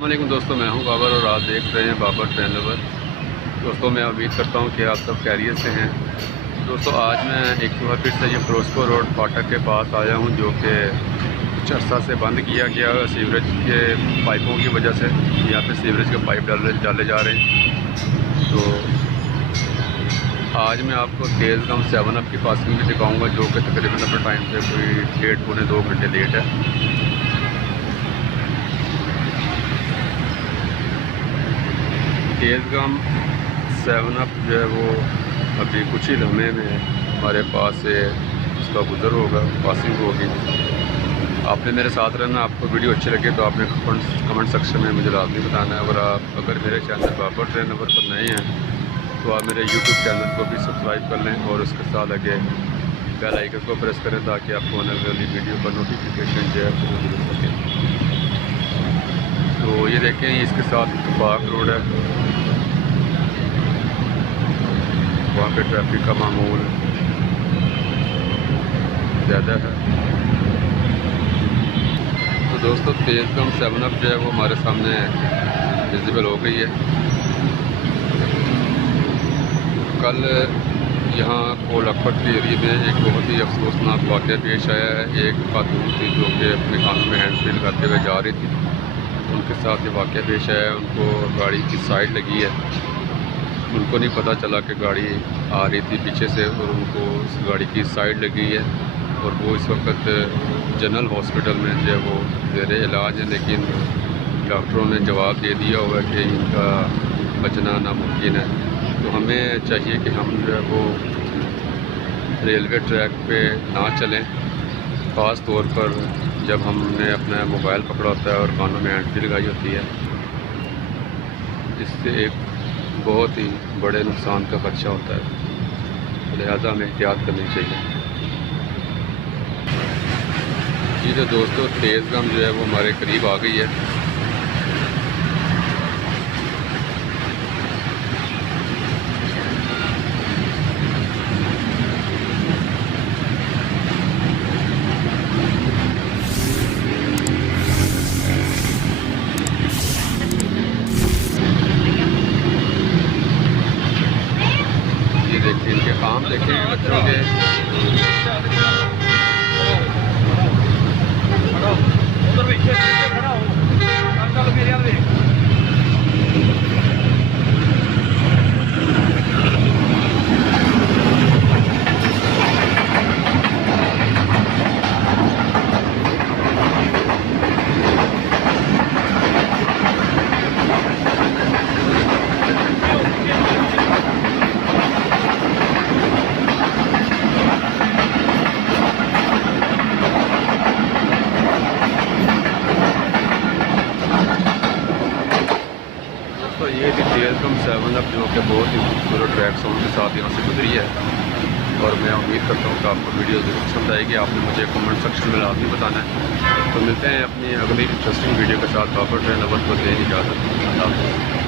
अस्सलामुअलैकुम दोस्तों, मैं हूं बाबर और आप देख रहे हैं बाबर ट्रेन लवर। दोस्तों मैं उम्मीद करता हूं कि आप सब खैरियत से हैं। दोस्तों आज मैं एक बार फिर से ये फिरोजपुर रोड फाटक के पास आया हूं, जो कि कुछ अर्सा से बंद किया गया सीवरेज के पाइपों की वजह से। यहाँ पे सीवरेज के पाइप डाले जा रहे हैं। तो आज मैं आपको तेज़ गम 7 अप की पासिंग भी दिखाऊँगा, जो कि तकरीबन अपने टाइम से कोई 1.5 पौने 2 घंटे लेट है। तेज़ गम 7 अप जो है वो अभी कुछ ही लम्हे में हमारे पास से उसका गुज़र होगा, पासिंग होगी। आपने मेरे साथ रहना। आपको वीडियो अच्छी लगे तो आपने कमेंट सेक्शन में मुझे लाजमी बताना है। और आप अगर मेरे चैनल बाबर ट्रेन लवर पर नए हैं तो आप मेरे यूट्यूब चैनल को भी सब्सक्राइब कर लें और उसके साथ आगे बेल आइकन को प्रेस करें, ताकि आपको आने वाली वीडियो का नोटिफिकेशन जो है वो मिल सके। तो ये देखें, इसके साथ इत्तफाक रोड है, वहाँ पे ट्रैफिक का मामूल ज़्यादा है। तो दोस्तों तेज़ गम 7 अप जो है वो हमारे सामने विजिबल हो गई है। कल यहाँ कोलखपत के एरिए में एक बहुत ही अफसोसनाक वाक़या पेश आया है। एक खातून थी जो कि अपने कानों में हैंड फ्री लगाते हुए जा रही थी, उनके साथ ये वाक़या पेश आया है। उनको गाड़ी की साइड लगी है, उनको नहीं पता चला कि गाड़ी आ रही थी पीछे से और उनको उस गाड़ी की साइड लगी है। और वो इस वक्त जनरल हॉस्पिटल में जो है वो ज़ेरे इलाज है, लेकिन डॉक्टरों ने जवाब दे दिया हुआ है कि इनका बचना नामुमकिन है। तो हमें चाहिए कि हम जो है वो रेलवे ट्रैक पे ना चलें, ख़ास तौर पर जब हमने अपना मोबाइल पकड़ा होता है और कानों में हैंड फ्री लगाई होती है। इससे एक बहुत ही बड़े नुकसान का खदशा होता है, लिहाजा हमें एहतियात करनी चाहिए। जी तो दोस्तों तेज़ गम जो है वो हमारे करीब आ गई है। ये देखिए, इनके काम देखें बच्चों के। तो ये थी तेज़ गम 7 अप, जो कि बहुत ही खूबसूरत ट्रैक साउंड के साथ यहाँ से गुजरी है। और मैं उम्मीद करता हूँ कि आपको वीडियो ज़रूर पसंद आएगी। आपने मुझे कमेंट सेक्शन में लाजमी बताना है। तो मिलते हैं अपनी अगली इंटरेस्टिंग वीडियो के साथ। बाबर ट्रेन लवर को दें इजाज़त। अल्लाह हाफ़िज़।